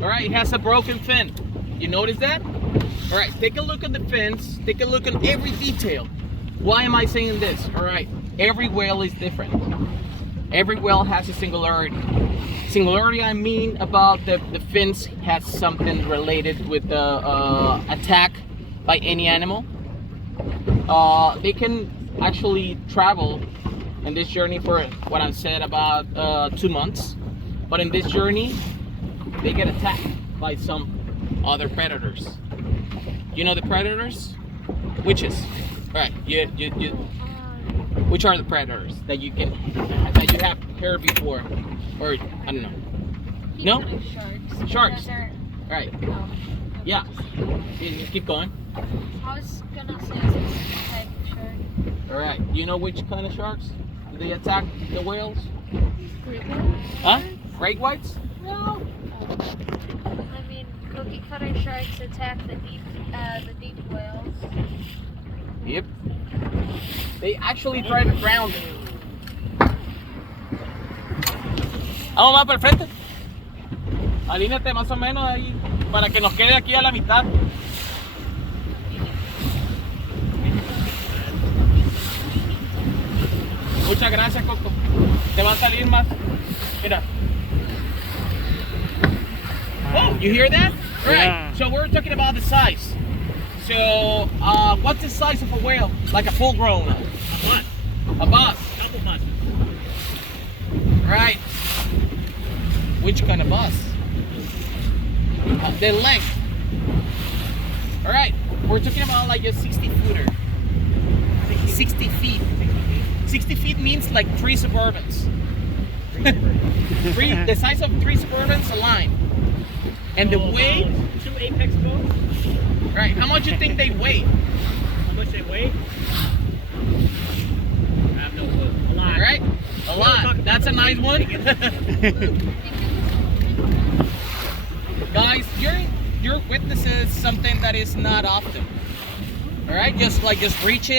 All right, it has a broken fin. You notice that? All right, take a look at the fins. Take a look at every detail. Why am I saying this? All right, every whale is different. Every whale has a singularity. Singularity, I mean about the fins has something related with the attack by any animal. They can actually travel in this journey for what I said about 2 months. But in this journey, they get attacked by some other predators. You know the predators? Whiches? Right. Which are the predators that you have heard before, or I don't know? No. Sharks. Sharks. Right. Yeah. Keep going. I was gonna say it's a type of shark. All right. You know which kind of sharks? Do they attack the whales? Great white? Huh? Great whites? No. I mean, cookie cutter sharks attack the deep whales. Yep. They actually try to drown them. Vamos más para el frente. Alíñate más o menos ahí para que nos quede aquí a la mitad. Muchas gracias, Coco. Te va a salir más. Mira. Oh, you hear that? All right. Yeah. So we're talking about the size. So, what's the size of a whale? Like a full-grown? A bus. A bus. Couple buses. Right. Which kind of bus? The length. All right. We're talking about like a 60-footer. 60 feet. 60 feet means like 3 Suburbans. The size of 3 Suburbans aligned. And the weight. 2 Apex boats. Right. How much do you think they weigh? How much they weigh? I have no clue. A lot. All right. A lot. That's a nice one. Guys, you're witnesses something that is not often. All right, just reaching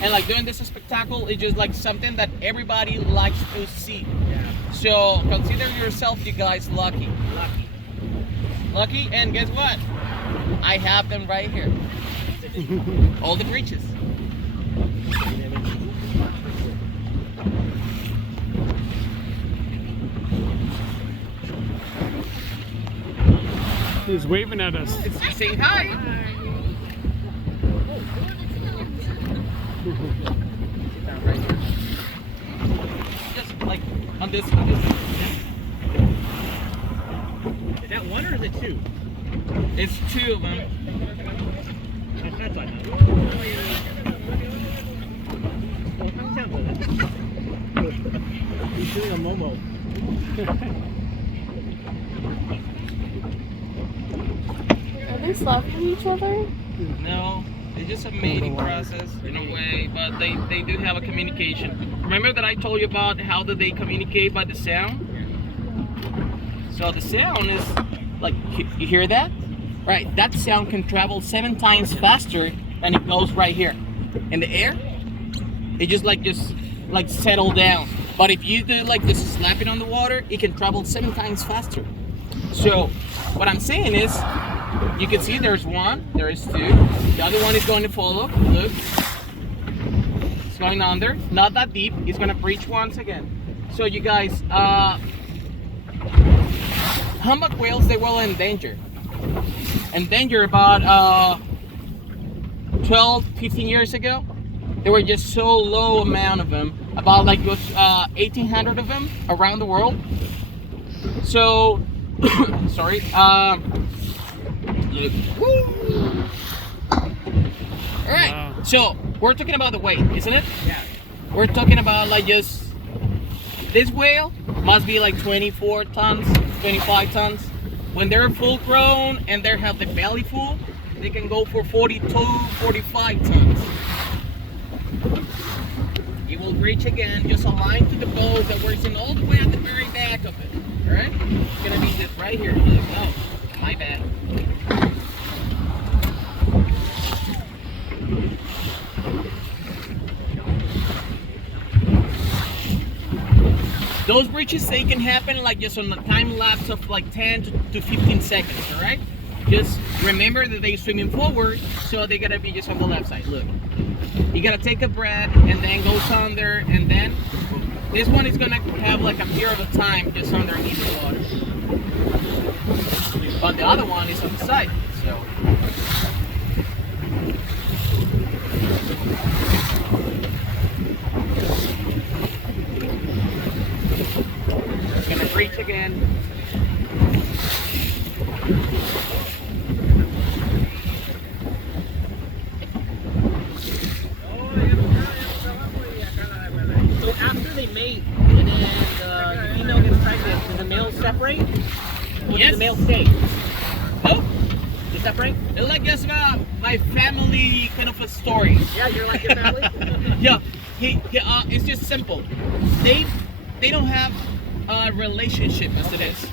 and like doing this spectacle is just like something that everybody likes to see. Yeah. So consider yourself, you guys, lucky. Lucky, and guess what? I have them right here. All the breeches. He's waving at us. It's saying hi. Right here. Just like on this. Is that one or is it 2? It's 2 of them. That's like He's doing a Momo. Are they slapping each other? No, it's just a mating process in a way, but they do have a communication. Remember that I told you about how do they communicate by the sound? So the sound is like, you hear that? Right, that sound can travel 7 times faster than it goes right here. In the air, it just settle down. But if you do like just slap it on the water, it can travel 7 times faster. So what I'm saying is, you can see there's 1, there is 2. The other one is going to follow. Look, it's going under, not that deep. It's going to breach once again. So you guys, humpback whales, they were endangered. Endangered about 12, 15 years ago. There were just so low amount of them, about like 1,800 of them around the world. So, sorry. All right. Wow. So we're talking about the weight, isn't it? Yeah. We're talking about like just this whale must be like 24 tons, 25 tons. When they're full grown and they have the belly full, they can go for 42, 45 tons. It will reach again, just align to the boat that we're seeing all the way at the very back of it. All right? It's gonna be this right here. Oh, my bad. Those breaches, they can happen like just on a time lapse of like 10 to 15 seconds, all right? Just remember that they're swimming forward, so they gotta be just on the left side. Look, you gotta take a breath and then goes under, and then this one is gonna have like a period of time just underneath the water. But the other one is on the side, so. It's gonna breach again. So after they mate and then the female gets pregnant, do the males separate? Or Yes. do the males stay? Oh, They separate? it's like just my family kind of a story. Yeah, you're like your family? Yeah, it's just simple. They don't have a relationship as it is.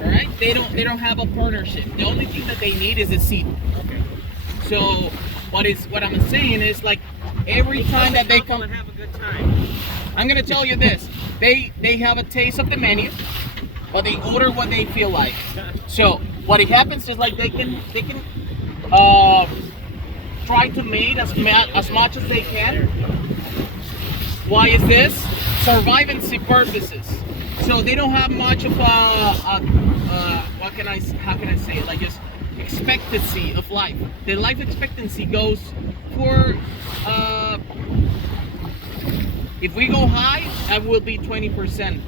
All right, they don't have a partnership. The only thing that they need is a seed. Okay. So what I'm saying is like every time that they come, and have a good time. I'm gonna tell you this: they have a taste of the menu, but they order what they feel like. So what it happens is like they can try to mate as much as they can. Why is this? Survivancy purposes. So they don't have much of how can I say it? Like just expectancy of life. The life expectancy goes for if we go high, that will be 20%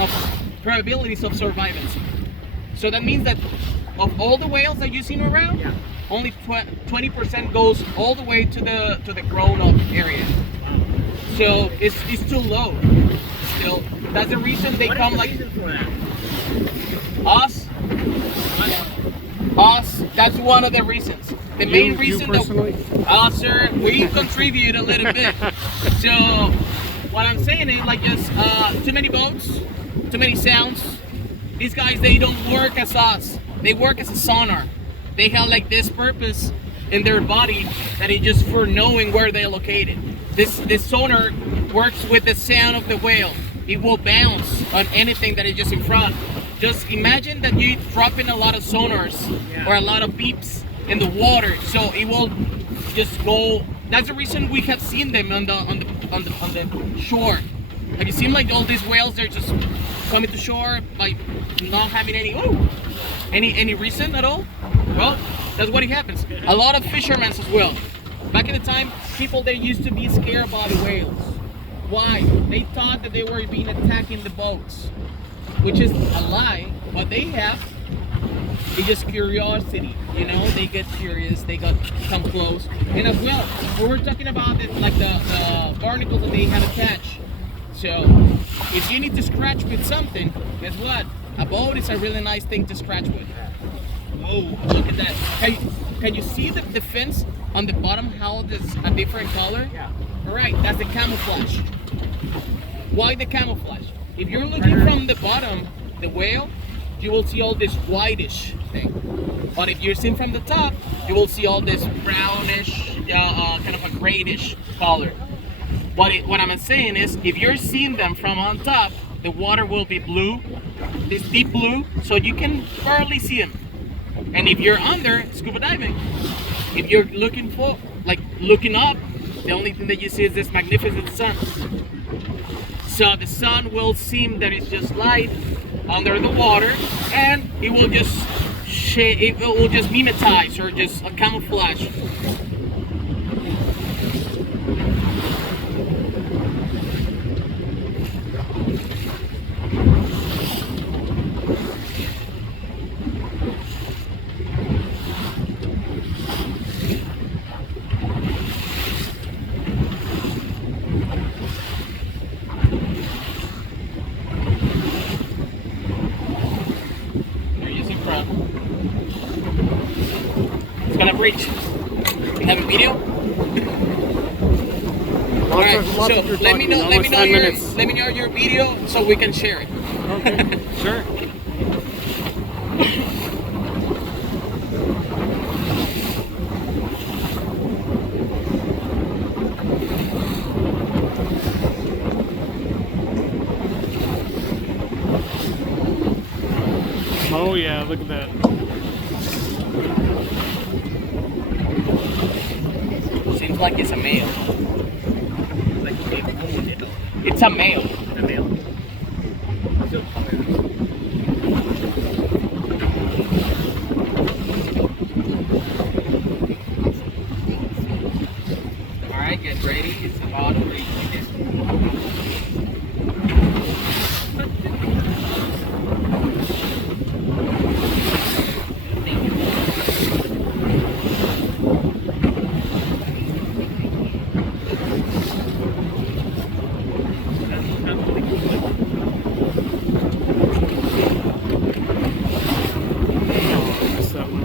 of probabilities of survivancy. So that means that of all the whales that you've seen around, Yeah. only 20% goes all the way to the grown-up area. So it's too low. Still, that's the reason they What come is the like reason for that? us. That's one of the reasons. The main reason that sir, we contribute a little bit. So what I'm saying is like just too many boats, too many sounds. These guys, they don't work as us. They work as a sonar. They have like this purpose in their body that is just for knowing where they're located. This sonar works with the sound of the whale. It will bounce on anything that is just in front. Just imagine that you drop in a lot of sonars or a lot of beeps in the water, so it will just go. That's the reason we have seen them on the shore. Have you seen like all these whales? They're just coming to shore by not having any reason at all. Well, that's what it happens. A lot of fishermen as well. Back in the time, people they used to be scared about the whales. Why? They thought that they were being attacked in the boats, which is a lie. What they have is just curiosity. You know, they get curious, they come close. And as well, we were talking about it, like the barnacles that they had attached. So if you need to scratch with something, guess what? A boat is a really nice thing to scratch with. Oh, look at that. Can you see the fins on the bottom, how there's a different color? Yeah. All right, that's the camouflage. Why the camouflage? If you're looking from the bottom, the whale, you will see all this whitish thing. But if you're seeing from the top, you will see all this brownish, kind of a grayish color. What I'm saying is, if you're seeing them from on top, the water will be blue, this deep blue, so you can barely see them. And if you're under scuba diving, if you're looking up, the only thing that you see is this magnificent sun. So the sun will seem that it's just light under the water, and it will just mimetize or just a camouflage. It's gonna breach. You have a video? Alright, so let me know your video so we can share it. Okay, sure. Oh yeah, look at that. Seems like it's a male. It's a male. A male. So, Alright, get ready. It's about to reach. Missed that one.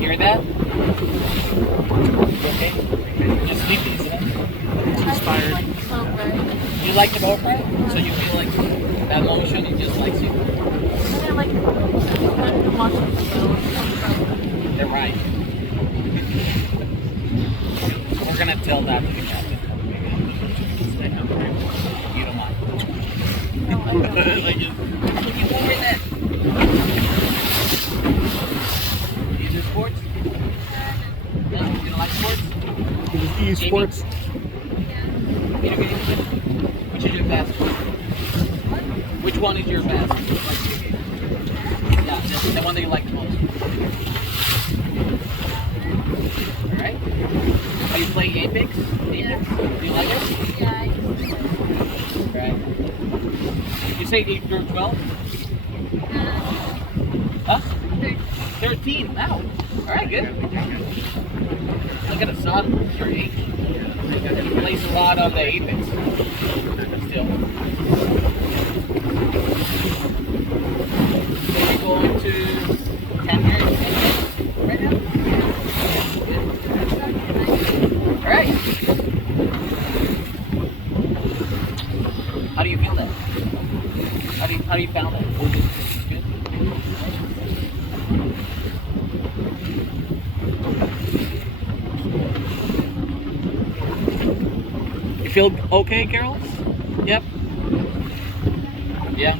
Hear that? You okay? You're sleepy, isn't it? She's tired. You like the boat ride? So you feel like that motion, it just likes you? They're right. We're gonna tell that to the captain. You don't mind. Like just, can you move in that? You do sports? No, you don't like sports? Esports. Video games? Which is your best? Which one is your best? Yeah, the one that you like the most. Alright? Are you playing Apex? Yeah. Do you like it? Yeah, Right. You say you're 12? Huh? 13. Wow. Alright, good. Look at the son. Your age. He plays a lot on the Apex. Still. So you're going to 10 years right now? Alright. How do you feel that? How do you found that? Was it good? You feel okay, Carol? Yep. Yeah.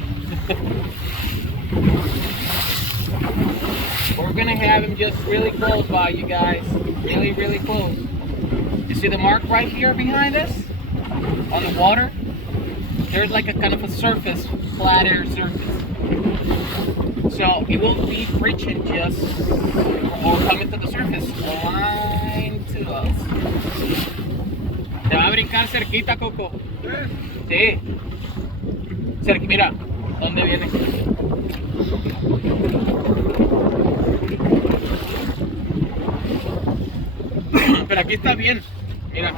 We're gonna have him just really close by you guys. Really, really close. You see the mark right here behind us? On the water? There's like a kind of a surface, flatter surface. So it will be reaching just, or coming to the surface, line to us. Te va a brincar cerquita, Coco. Sí. Mira, ¿dónde viene? Pero aquí está bien. Mira.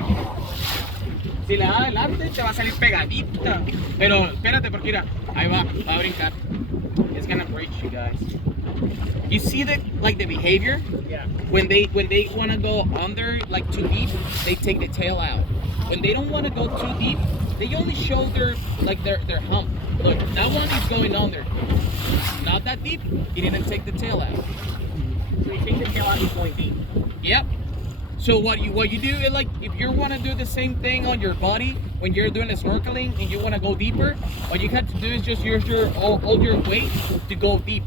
Si le da adelante, te va a salir pegadita. Pero espérate, porque mira, ahí va a brincar. It's gonna breach, you guys. You see the behavior? yeah. When they want to go under like too deep, they take the tail out. When they don't want to go too deep, they only show their hump. Look, that one is going under. Not that deep. He didn't take the tail out. So you take the tail out, he's going deep. Yep. So what you do is like if you want to do the same thing on your body when you're doing a snorkeling and you want to go deeper, what you have to do is just use all your weight to go deep.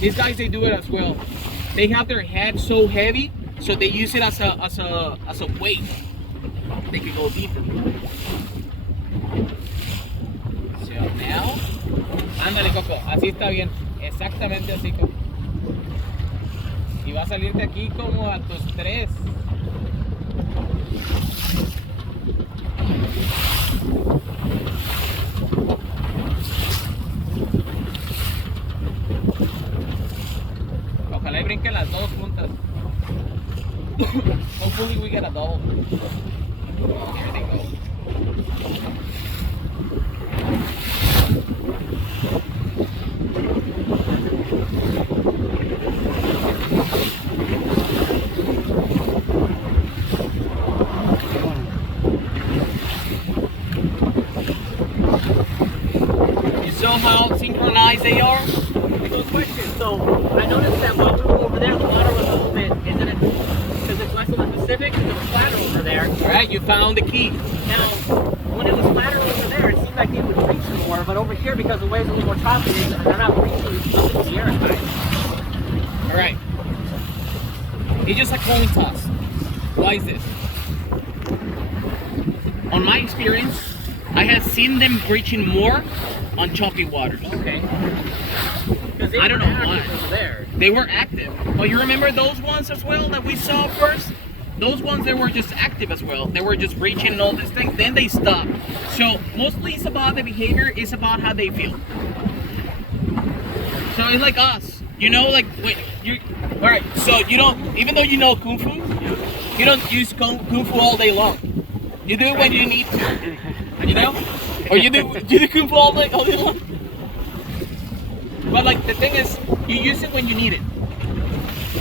These guys, they do it as well. They have their head so heavy, so they use it as a weight. They can go deeper. So now, ándale, Coco, así está bien, exactamente así, Coco. Y va a salirte aquí como a tus 3. Ojalá y brinquen las dos juntas. Hopefully we get a double. There they go. You saw how synchronized they are? So question, so I noticed that while we were over there, the water was a little bit, isn't it? Because found the key. Now, when it was flatter over there, it seemed like they would reach more, but over here, because the wave's a little more choppy, they're not reaching up in the air at times. All right. It's just a coin toss. Why is this? On my experience, I have seen them reaching more on choppy waters. Okay. I don't know why. Over there. They were active. Well, you remember those ones as well that we saw first? Those ones, they were just active as well. They were just reaching and all this thing. Then they stopped. So mostly it's about the behavior. It's about how they feel. So it's like us. You know, like, wait, all right, so you don't, even though you know Kung Fu, you don't use Kung Fu all day long. You do it when you need to, you know? Or you do Kung Fu all day long. But like, the thing is, you use it when you need it.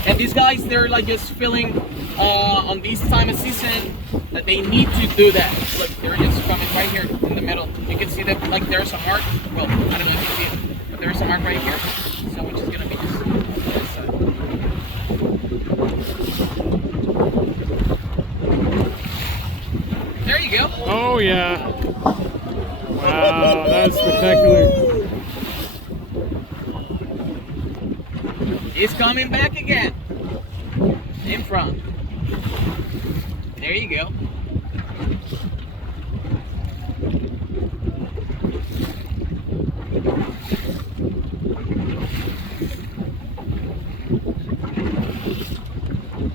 And these guys, they're like just feeling on this time of season that they need to do that. Look, they're just coming right here in the middle. You can see that, like, there's a mark. Well, I don't know if you see it, but there's a mark right here. So which is gonna be just this side. There you go. Oh yeah. Wow, that's spectacular. It's coming back again. In front. There you go.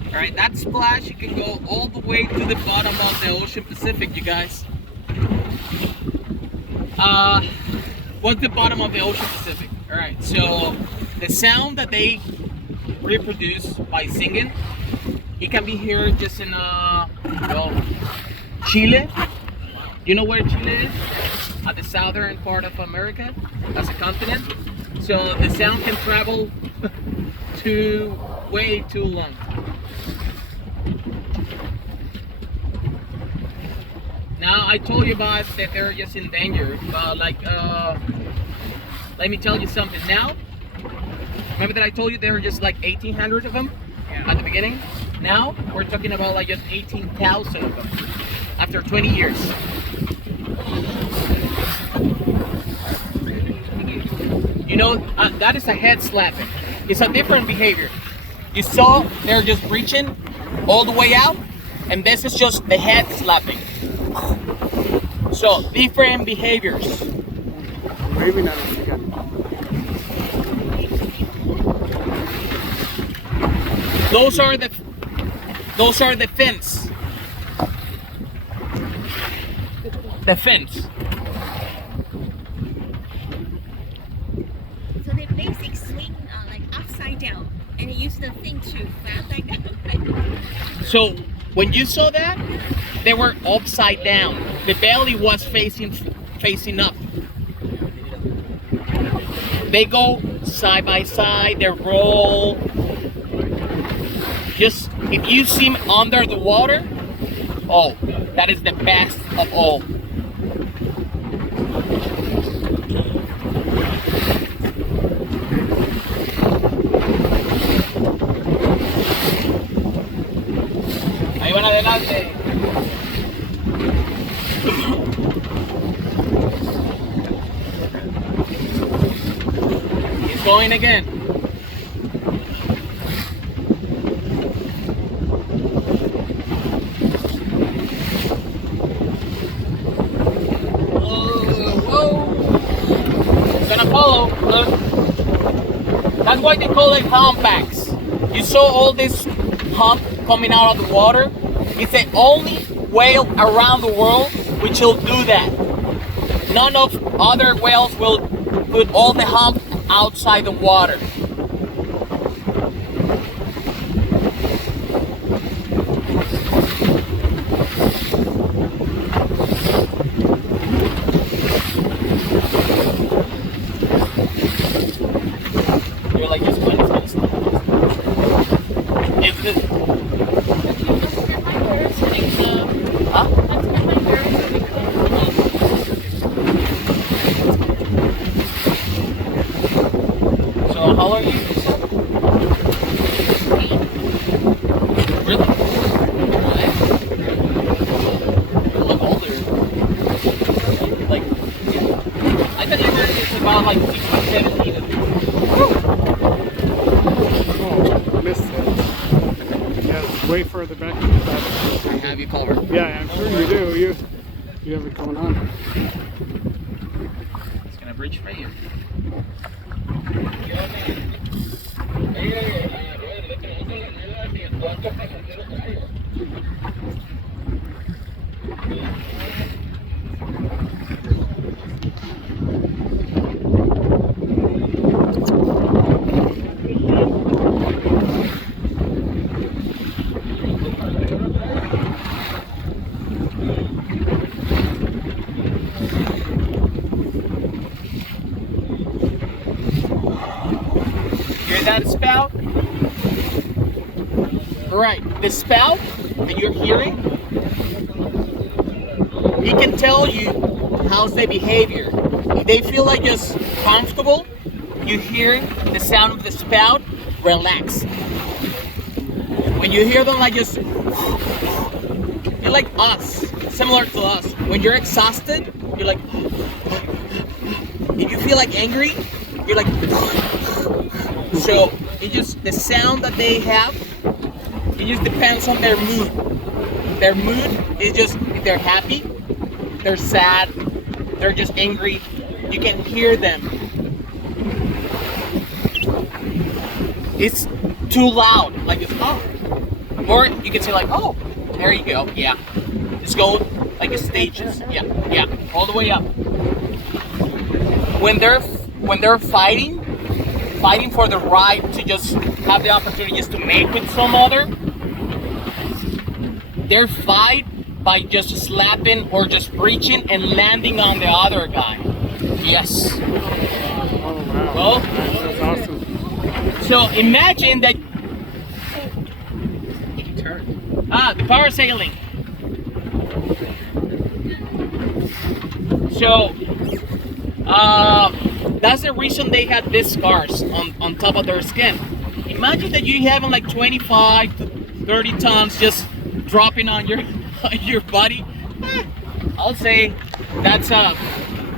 Alright, that splash, you can go all the way to the bottom of the Ocean Pacific, you guys. What's the bottom of the Ocean Pacific? Alright, so the sound that they reproduce by singing, it can be heard just in, well, Chile. You know where Chile is? At the southern part of America, as a continent. So the sound can travel way too long. Now I told you about that they're just in danger, but like, let me tell you something. Now, remember that I told you there were just like 1,800 of them at the beginning? Now we're talking about like just 18,000 of them after 20 years. You know, that is a head slapping. It's a different behavior. You saw they're just reaching all the way out, and this is just the head slapping. So different behaviors. Maybe not as again. Those are the fins. The fins. So they basically swing like upside down, and they use the thing to flap like that. So when you saw that, they were upside down. The belly was facing up. They go side by side, they roll. Just, if you see them under the water, oh, that is the best of all. Ahí van adelante. He's going again. Follow. That's why they call it humpbacks. You saw all this hump coming out of the water. It's the only whale around the world which will do that. None of other whales will put all the hump outside the water. You're like, this one is gonna stop. It's this. Huh? So how way further back. I have you covered. Yeah, I'm sure you do. You have it going on. It's gonna breach for you. Hear that spout? Right, the spout that you're hearing, he can tell you how's their behavior. If they feel like just comfortable, you hearing the sound of the spout, relax. When you hear them like just, you're like us, similar to us. When you're exhausted, you're like, if you feel like angry, you're like, so it just, the sound that they have, it just depends on their mood. Their mood is just, if they're happy, they're sad, they're just angry, you can hear them. It's too loud, like it's, oh. Or you can say like, oh, there you go, yeah. Just go like a stages, yeah, all the way up. When they're fighting for the right to just have the opportunity just to mate with some other, they fight by just slapping or just reaching and landing on the other guy. Yes. Oh wow. Well, That's awesome. so imagine that. The parasailing. So, that's the reason they had these scars on top of their skin. Imagine that you having like 25 to 30 tons just dropping on your body. I'll say that's a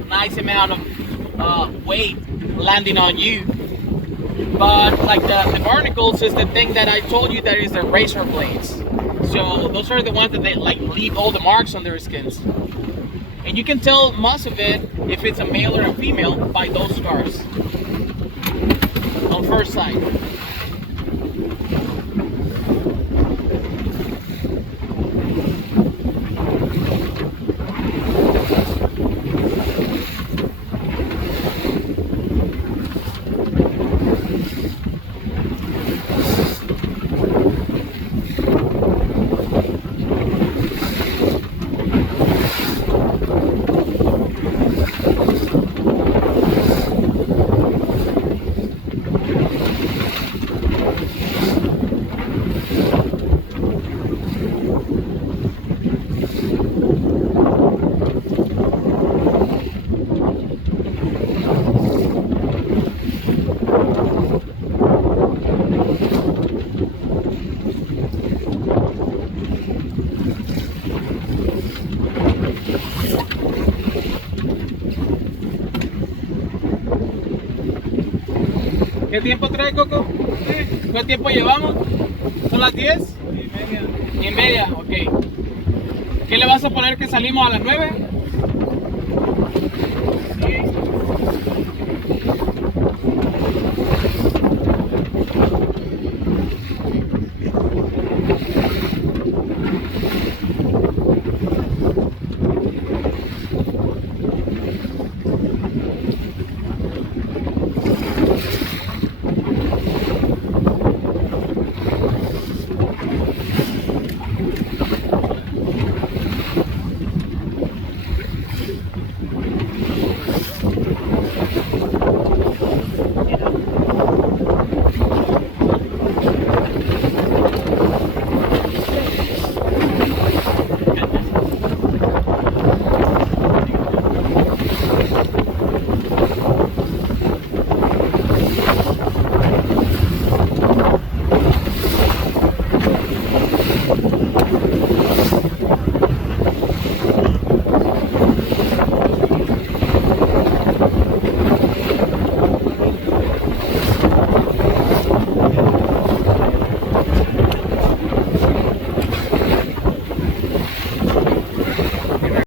nice amount of weight landing on you. But like the barnacles is the thing that I told you that is the razor blades. So those are the ones that they like leave all the marks on their skins. And you can tell most of it, if it's a male or a female, by those scars on first sight. ¿Qué tiempo trae, Coco? ¿Cuánto tiempo llevamos? ¿Son las 10? 10:30. Ok. ¿Qué le vas a poner que salimos a las 9? Sí.